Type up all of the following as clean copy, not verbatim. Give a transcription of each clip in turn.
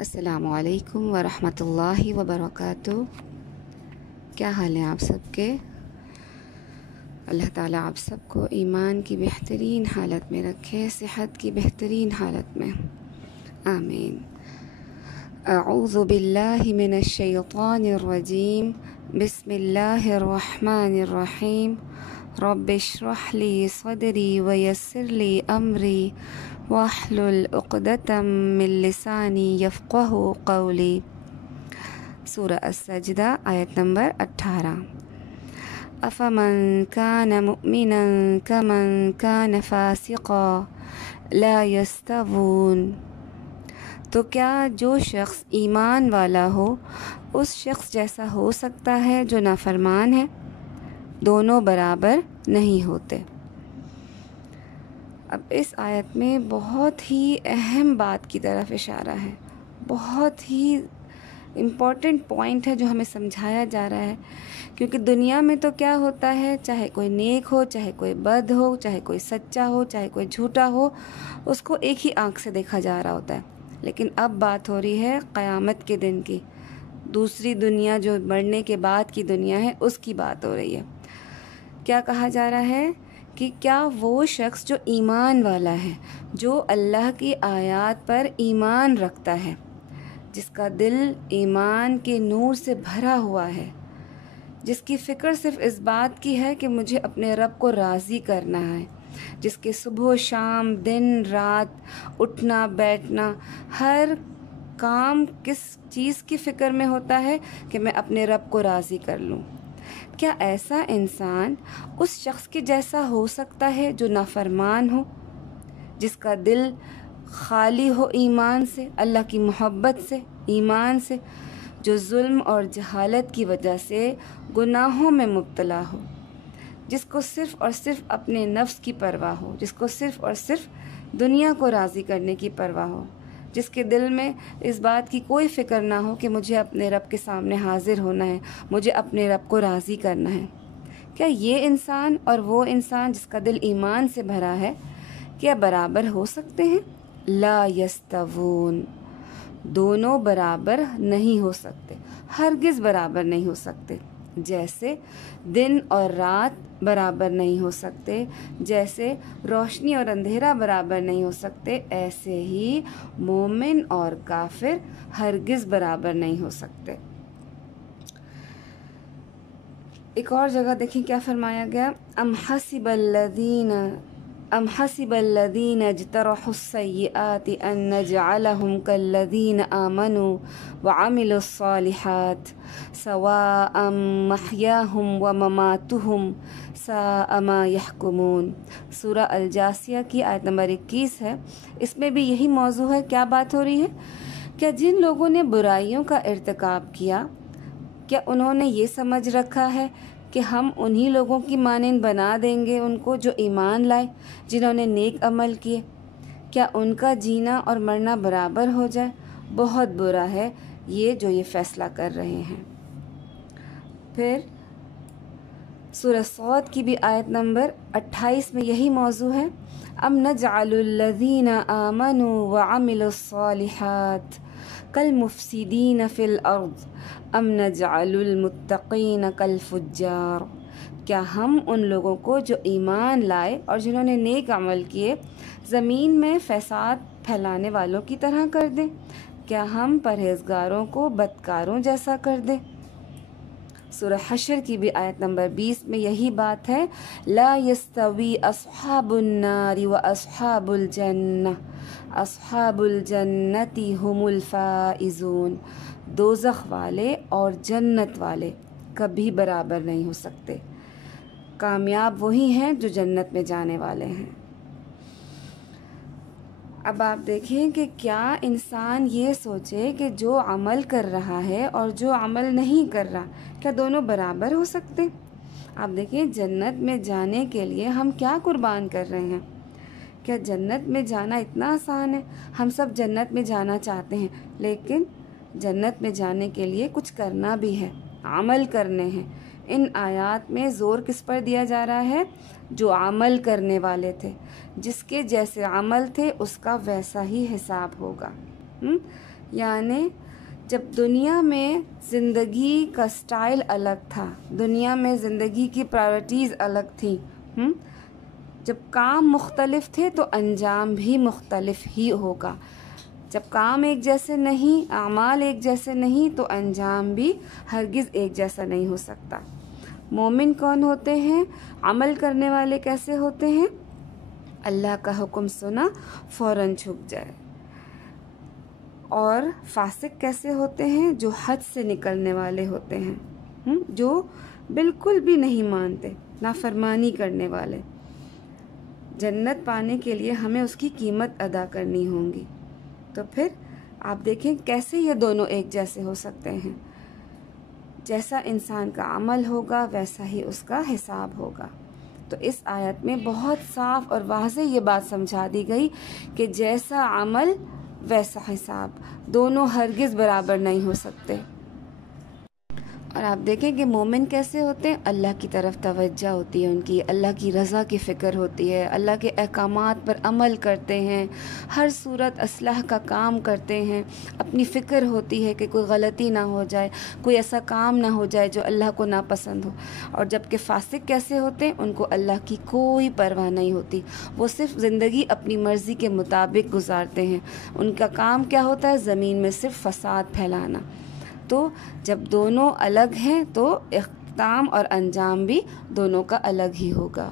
السلام علیکم ورحمۃ اللہ وبرکاتہ۔ کیا حال ہیں آپ سب کے؟ اللہ تعالیٰ آپ سب کو ایمان کی بہترین حالت میں رکھے، صحت کی بہترین حالت میں، آمین۔ اعوذ باللہ من الشیطان الرجیم، بسم اللہ الرحمن الرحیم۔ رب اشرح لی صدری ویسر لی امری واحلل عقدۃ من لسانی یفقہوا قولی۔ سورہ السجدہ آیت نمبر 18۔ افمن کان مؤمنا کمن کان فاسقا لا یستوون۔ تو کیا جو شخص ایمان والا ہو اس شخص جیسا ہو سکتا ہے جو نافرمان ہے؟ دونوں برابر نہیں ہوتے۔ اب اس آیت میں بہت ہی اہم بات کی طرف اشارہ ہے، بہت ہی امپورٹنٹ پوائنٹ ہے جو ہمیں سمجھایا جا رہا ہے، کیونکہ دنیا میں تو کیا ہوتا ہے، چاہے کوئی نیک ہو، چاہے کوئی بد ہو، چاہے کوئی سچا ہو، چاہے کوئی جھوٹا ہو، اس کو ایک ہی آنکھ سے دیکھا جا رہا ہوتا ہے۔ لیکن اب بات ہو رہی ہے قیامت کے دن کی، دوسری دنیا جو مرنے کے بعد کی دنیا ہے اس کی بات ہو رہی ہے۔ کیا کہا جا رہا ہے کہ کیا وہ شخص جو ایمان والا ہے، جو اللہ کی آیات پر ایمان رکھتا ہے، جس کا دل ایمان کے نور سے بھرا ہوا ہے، جس کی فکر صرف اس بات کی ہے کہ مجھے اپنے رب کو راضی کرنا ہے، جس کے صبح و شام، دن رات، اٹھنا بیٹھنا، ہر کام کس چیز کی فکر میں ہوتا ہے کہ میں اپنے رب کو راضی کر لوں، کیا ایسا انسان اس شخص کے جیسا ہو سکتا ہے جو نافرمان ہو، جس کا دل خالی ہو ایمان سے، اللہ کی محبت سے، ایمان سے، جو ظلم اور جہالت کی وجہ سے گناہوں میں مبتلا ہو، جس کو صرف اور صرف اپنے نفس کی پرواہ ہو، جس کو صرف اور صرف دنیا کو راضی کرنے کی پرواہ ہو، جس کے دل میں اس بات کی کوئی فکر نہ ہو کہ مجھے اپنے رب کے سامنے حاضر ہونا ہے، مجھے اپنے رب کو راضی کرنا ہے۔ کیا یہ انسان اور وہ انسان جس کا دل ایمان سے بھرا ہے، کیا برابر ہو سکتے ہیں؟ لا یستوون۔ دونوں برابر نہیں ہو سکتے، ہرگز برابر نہیں ہو سکتے۔ جیسے دن اور رات برابر نہیں ہو سکتے، جیسے روشنی اور اندھیرا برابر نہیں ہو سکتے، ایسے ہی مومن اور کافر ہرگز برابر نہیں ہو سکتے۔ ایک اور جگہ دیکھیں کیا فرمایا گیا، ام حسب الذین اجترحوا السیئات ان نجعلهم كالذین آمنوا وعملوا الصالحات سواء محیاهم ومماتهم ساء ما يحکمون۔ سورہ الجاثیہ کی آیت نمبر 21 ہے، اس میں بھی یہی موضوع ہے۔ کیا بات ہو رہی ہے؟ کیا جن لوگوں نے برائیوں کا ارتکاب کیا، کیا انہوں نے یہ سمجھ رکھا ہے کہ ہم انہی لوگوں کی مانند بنا دیں گے ان کو جو ایمان لائے، جنہوں نے نیک عمل کیے؟ کیا ان کا جینا اور مرنا برابر ہو جائے؟ بہت برا ہے یہ جو یہ فیصلہ کر رہے ہیں۔ پھر سورہ صاد کی بھی آیت نمبر 28 میں یہی موضوع ہے، ام نجعل الذین آمنوا وعملوا الصالحات کالمفسدین فی الارض ام نجعل المتقین کالفجار۔ کیا ہم ان لوگوں کو جو ایمان لائے اور جنہوں نے نیک عمل کیے زمین میں فساد پھیلانے والوں کی طرح کر دیں؟ کیا ہم پرہیزگاروں کو بدکاروں جیسا کر دیں؟ سورہ حشر کی بھی آیت نمبر 20 میں یہی بات ہے، لا یستوی اصحاب النار واصحاب الجنہ اصحاب الجنۃ هم الفائزون۔ دوزخ والے اور جنت والے کبھی برابر نہیں ہو سکتے، کامیاب وہی ہیں جو جنت میں جانے والے ہیں۔ اب آپ دیکھیں کہ کیا انسان یہ سوچے کہ جو عمل کر رہا ہے اور جو عمل نہیں کر رہا، کیا دونوں برابر ہو سکتے؟ آپ دیکھیں جنت میں جانے کے لیے ہم کیا قربان کر رہے ہیں؟ کیا جنت میں جانا اتنا آسان ہے؟ ہم سب جنت میں جانا چاہتے ہیں، لیکن جنت میں جانے کے لیے کچھ کرنا بھی ہے، عمل کرنے ہیں۔ ان آیات میں زور کس پر دیا جا رہا ہے؟ جو عمل کرنے والے تھے، جس کے جیسے عمل تھے اس کا ویسا ہی حساب ہوگا۔ یعنی جب دنیا میں زندگی کا سٹائل الگ تھا، دنیا میں زندگی کی پرائورٹیز الگ تھیں، جب کام مختلف تھے تو انجام بھی مختلف ہی ہوگا. جب کام ایک جیسے نہیں، اعمال ایک جیسے نہیں، تو انجام بھی ہرگز ایک جیسا نہیں ہو سکتا. مومن کون ہوتے ہیں؟ عمل کرنے والے کیسے ہوتے ہیں؟ اللہ کا حکم سنا فوراً جھک جائے. اور فاسق کیسے ہوتے ہیں؟ جو حد سے نکلنے والے ہوتے ہیں، جو بالکل بھی نہیں مانتے، نافرمانی کرنے والے. جنت پانے کے لیے ہمیں اس کی قیمت ادا کرنی ہوگی. تو پھر آپ دیکھیں کیسے یہ دونوں ایک جیسے ہو سکتے ہیں. جیسا انسان کا عمل ہوگا ویسا ہی اس کا حساب ہوگا. تو اس آیت میں بہت صاف اور واضح یہ بات سمجھا دی گئی کہ جیسا عمل ویسا حساب، دونوں ہرگز برابر نہیں ہو سکتے. اور آپ دیکھیں کہ مومن کیسے ہوتے ہیں؟ اللہ کی طرف توجہ ہوتی ہے ان کی، اللہ کی رضا کی فکر ہوتی ہے، اللہ کے احکامات پر عمل کرتے ہیں، ہر صورت اصلاح کا کام کرتے ہیں. اپنی فکر ہوتی ہے کہ کوئی غلطی نہ ہو جائے، کوئی ایسا کام نہ ہو جائے جو اللہ کو ناپسند ہو. اور جبکہ فاسق کیسے ہوتے ہیں؟ ان کو اللہ کی کوئی پرواہ نہیں ہوتی، وہ صرف زندگی اپنی مرضی کے مطابق گزارتے ہیں. ان کا کام کیا ہوتا ہے؟ زمین میں صرف فساد پھیلانا. تو جب دونوں الگ ہیں تو اختتام اور انجام بھی دونوں کا الگ ہی ہوگا.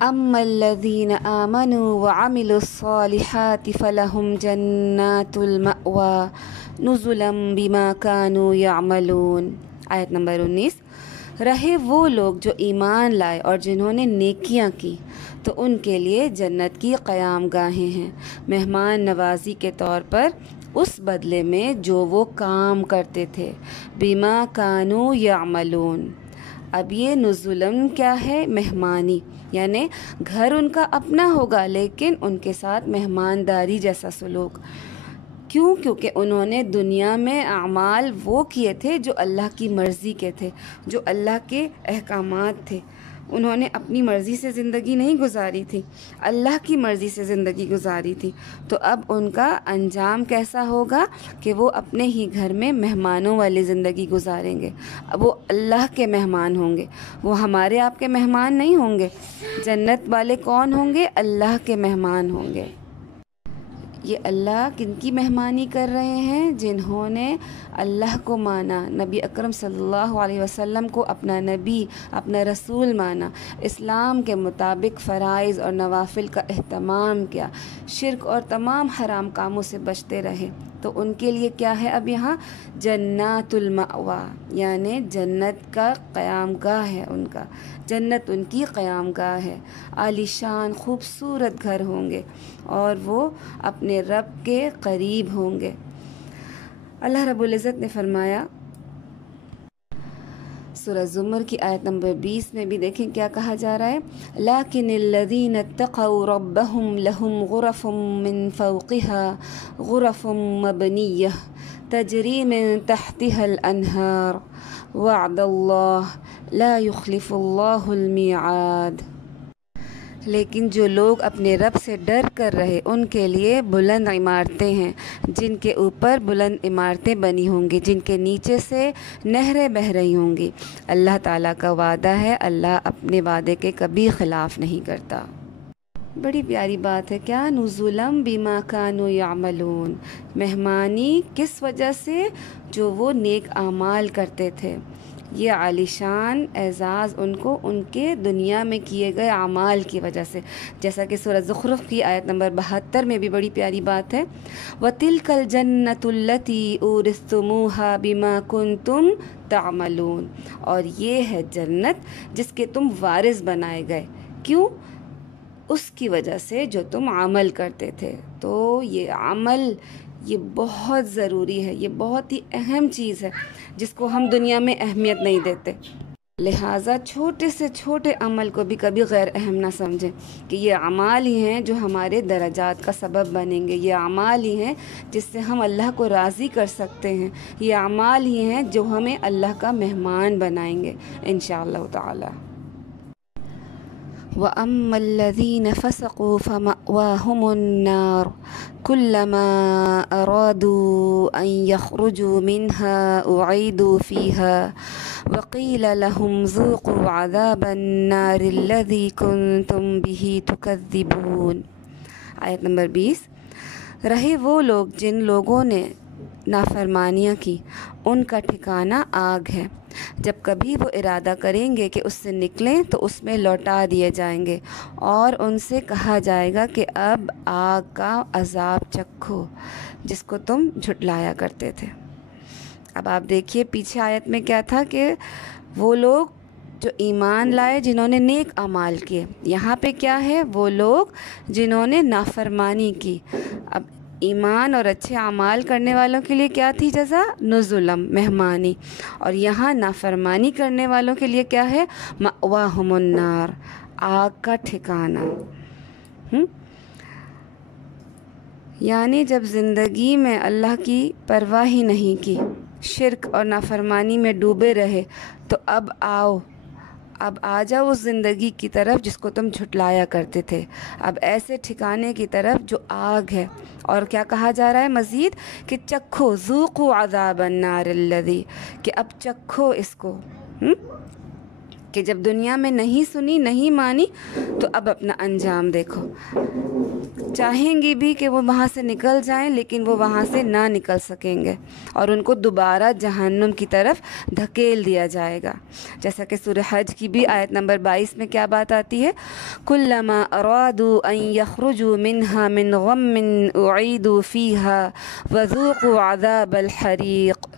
اما الذین آمنوا وعملوا الصالحات فلہم جنات المأوى نزلا بما كانوا يعملون. آیت نمبر 19. رہے وہ لوگ جو ایمان لائے اور جنہوں نے نیکیاں کی تو ان کے لیے جنت کی قیام گاہیں ہیں، مہمان نوازی کے طور پر اس بدلے میں جو وہ کام کرتے تھے. بما کانوا یعملون. اب یہ نزلن کیا ہے؟ مہمانی، یعنی گھر ان کا اپنا ہوگا لیکن ان کے ساتھ مہمانداری جیسا سلوک. کیوں؟ کیونکہ انہوں نے دنیا میں اعمال وہ کیے تھے جو اللہ کی مرضی کے تھے، جو اللہ کے احکامات تھے. انہوں نے اپنی مرضی سے زندگی نہیں گزاری تھی، اللہ کی مرضی سے زندگی گزاری تھی. تو اب ان کا انجام کیسا ہوگا کہ وہ اپنے ہی گھر میں مہمانوں والی زندگی گزاریں گے. اب وہ اللہ کے مہمان ہوں گے، وہ ہمارے آپ کے مہمان نہیں ہوں گے. جنت والے کون ہوں گے؟ اللہ کے مہمان ہوں گے. یہ اللہ کن کی مہمانی کر رہے ہیں؟ جنہوں نے اللہ کو مانا، نبی اکرم صلی اللہ علیہ وسلم کو اپنا نبی، اپنا رسول مانا، اسلام کے مطابق فرائض اور نوافل کا اہتمام کیا، شرک اور تمام حرام کاموں سے بچتے رہے. تو ان کے لیے کیا ہے؟ اب یہاں جنات المأوى، یعنی جنت کا قیام گاہ ہے ان کا، جنت ان کی قیام گاہ ہے. عالی شان خوبصورت گھر ہوں گے اور وہ اپنے رب کے قریب ہوں گے. اللہ رب العزت نے فرمایا سورہ زمر کی آیت نمبر 20 میں بھی دیکھیں کیا کہا جا رہا ہے. لیکن الذین اتقوا ربهم لهم غرف من فوقها غرف مبنیہ تجری من تحتها الانہار وعد اللہ لا یخلف اللہ المیعاد. لیکن جو لوگ اپنے رب سے ڈر کر رہے ان کے لیے بلند عمارتیں ہیں، جن کے اوپر بلند عمارتیں بنی ہوں گی، جن کے نیچے سے نہریں بہہ رہی ہوں گی. اللہ تعالیٰ کا وعدہ ہے، اللہ اپنے وعدے کے کبھی خلاف نہیں کرتا. بڑی پیاری بات ہے. کیا؟ نزلم بما کانوا یعملون. مہمانی کس وجہ سے؟ جو وہ نیک اعمال کرتے تھے. یہ عالیشان اعزاز ان کو ان کے دنیا میں کیے گئے اعمال کی وجہ سے، جیسا کہ سورہ زخرف کی آیت نمبر 72 میں بھی بڑی پیاری بات ہے. وَتِلْكَ الْجَنَّةُ الَّتِي أُورِثْتُمُوهَا بِمَا كُنْتُمْ تَعْمَلُونَ. اور یہ ہے جنت جس کے تم وارث بنائے گئے. کیوں؟ اس کی وجہ سے جو تم عمل کرتے تھے. تو یہ عمل یہ بہت ضروری ہے، یہ بہت ہی اہم چیز ہے جس کو ہم دنیا میں اہمیت نہیں دیتے. لہٰذا چھوٹے سے چھوٹے عمل کو بھی کبھی غیر اہم نہ سمجھیں کہ یہ اعمال ہی ہیں جو ہمارے درجات کا سبب بنیں گے، یہ اعمال ہی ہیں جس سے ہم اللہ کو راضی کر سکتے ہیں، یہ اعمال ہی ہیں جو ہمیں اللہ کا مہمان بنائیں گے انشاءاللہ تعالی. وَأَمَّا الَّذِينَ فَسَقُوا فَمَأْوَاهُمُ النَّارُ كُلَّمَا أَرَادُوا أَن يَخْرُجُوا مِنْهَا أُعِيدُوا فِيهَا وَقِيلَ لَهُمْ ذُوقُوا عَذَابَ النَّارِ الَّذِي كُنْتُمْ بِهِ تُكَذِّبُونَ۔ آیت نمبر 20۔ رہے وہ لوگ جن لوگوں نے نافرمانیاں کی، ان کا ٹھکانہ آگ ہے، جب کبھی وہ ارادہ کریں گے کہ اس سے نکلیں تو اس میں لوٹا دیے جائیں گے، اور ان سے کہا جائے گا کہ اب آگ کا عذاب چکھو جس کو تم جھٹلایا کرتے تھے۔ اب آپ دیکھیے پیچھے آیت میں کیا تھا کہ وہ لوگ جو ایمان لائے جنہوں نے نیک اعمال کیے، یہاں پہ کیا ہے؟ وہ لوگ جنہوں نے نافرمانی کی۔ اب ایمان اور اچھے اعمال کرنے والوں کے لیے کیا تھی جزا؟ نزلم، مہمانی، اور یہاں نافرمانی کرنے والوں کے لیے کیا ہے؟ مأواہم النار، آگ کا ٹھکانہ۔ یعنی جب زندگی میں اللہ کی پرواہ ہی نہیں کی، شرک اور نافرمانی میں ڈوبے رہے، تو اب آ جاؤ اس زندگی کی طرف جس کو تم جھٹلایا کرتے تھے، اب ایسے ٹھکانے کی طرف جو آگ ہے۔ اور کیا کہا جا رہا ہے مزید؟ کہ چکھو، ذوقوا عذاب النار الذی، کہ اب چکھو اس کو، کہ جب دنیا میں نہیں سنی، نہیں مانی، تو اب اپنا انجام دیکھو۔ چاہیں گی بھی کہ وہ وہاں سے نکل جائیں، لیکن وہ وہاں سے نہ نکل سکیں گے، اور ان کو دوبارہ جہنم کی طرف دھکیل دیا جائے گا۔ جیسا کہ سورہ حج کی بھی آیت نمبر 22 میں کیا بات آتی ہے؟ کلما ارادوا ان یخرجوا منها من غم اعیدوا فیها وذوقوا عذاب الحریق۔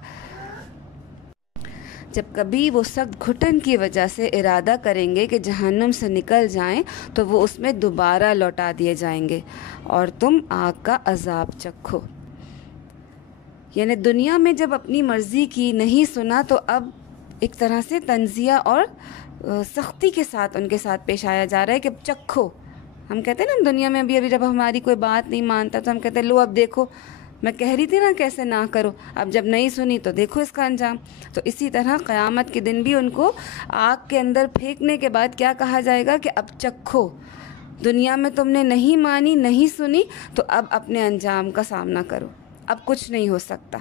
جب کبھی وہ سخت گھٹن کی وجہ سے ارادہ کریں گے کہ جہنم سے نکل جائیں، تو وہ اس میں دوبارہ لوٹا دیے جائیں گے، اور تم آگ کا عذاب چکھو۔ یعنی دنیا میں جب اپنی مرضی کی، نہیں سنا، تو اب ایک طرح سے تنزیہ اور سختی کے ساتھ ان کے ساتھ پیش آیا جا رہا ہے کہ چکھو۔ ہم کہتے ہیں نا دنیا میں ابھی جب ہماری کوئی بات نہیں مانتا تو ہم کہتے ہیں لو اب دیکھو، میں کہہ رہی تھی نا کیسے نہ کرو، اب جب نہیں سنی تو دیکھو اس کا انجام۔ تو اسی طرح قیامت کے دن بھی ان کو آگ کے اندر پھینکنے کے بعد کیا کہا جائے گا کہ اب چکھو، دنیا میں تم نے نہیں مانی، نہیں سنی، تو اب اپنے انجام کا سامنا کرو، اب کچھ نہیں ہو سکتا۔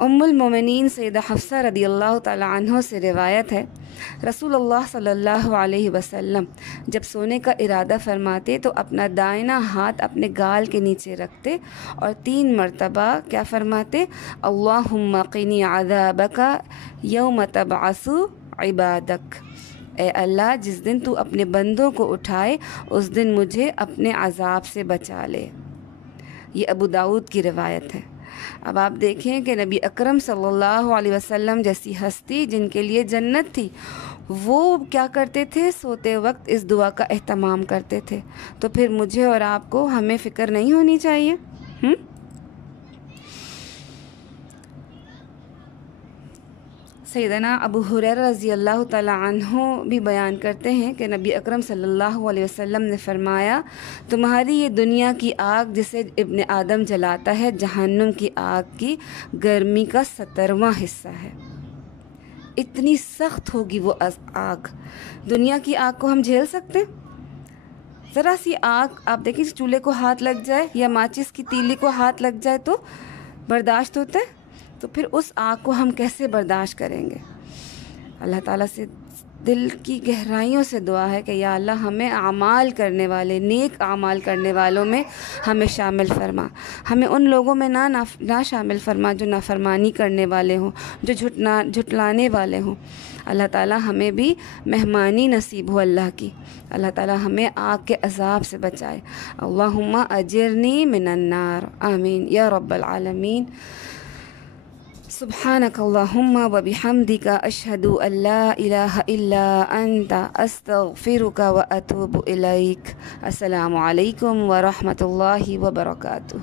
ام المومنین سیدہ حفصہ رضی اللہ تعالی عنہ سے روایت ہے، رسول اللہ صلی اللہ علیہ وسلم جب سونے کا ارادہ فرماتے تو اپنا دائنا ہاتھ اپنے گال کے نیچے رکھتے اور 3 مرتبہ کیا فرماتے؟ اللہم قنی عذابک یوم تبعث عبادک، اے اللہ جس دن تو اپنے بندوں کو اٹھائے اس دن مجھے اپنے عذاب سے بچا لے۔ یہ ابو داؤد کی روایت ہے۔ اب آپ دیکھیں کہ نبی اکرم صلی اللہ علیہ وسلم جیسی ہستی جن کے لیے جنت تھی، وہ کیا کرتے تھے؟ سوتے وقت اس دعا کا اہتمام کرتے تھے۔ تو پھر مجھے اور آپ کو ہمیں فکر نہیں ہونی چاہیے؟ سیدنا ابو ہریرہ رضی اللہ تعالی عنہ بھی بیان کرتے ہیں کہ نبی اکرم صلی اللہ علیہ وسلم نے فرمایا، تمہاری یہ دنیا کی آگ جسے ابن آدم جلاتا ہے، جہنم کی آگ کی گرمی کا 17واں حصہ ہے۔ اتنی سخت ہوگی وہ آگ۔ دنیا کی آگ کو ہم جھیل سکتے؟ ذرا سی آگ آپ دیکھیں، چولہے کو ہاتھ لگ جائے یا ماچس کی تیلی کو ہاتھ لگ جائے تو برداشت ہوتا ہے، تو پھر اس آگ کو ہم کیسے برداشت کریں گے؟ اللہ تعالیٰ سے دل کی گہرائیوں سے دعا ہے کہ یا اللہ ہمیں اعمال کرنے والے، نیک اعمال کرنے والوں میں ہمیں شامل فرما، ہمیں ان لوگوں میں نہ شامل فرما جو نافرمانی کرنے والے ہوں، جو جھٹلانے والے ہوں۔ اللہ تعالیٰ ہمیں بھی مہمانی نصیب ہو اللہ کی، اللہ تعالیٰ ہمیں آگ کے عذاب سے بچائے۔ اللہم اجرنی من النار، آمین یا رب العالمین۔ سبحانک اللہم و بحمدک اشہد ان لا الہ الا انت استغفرک و اتوب الیک۔ السلام علیکم ورحمۃ اللہ وبرکاتہ۔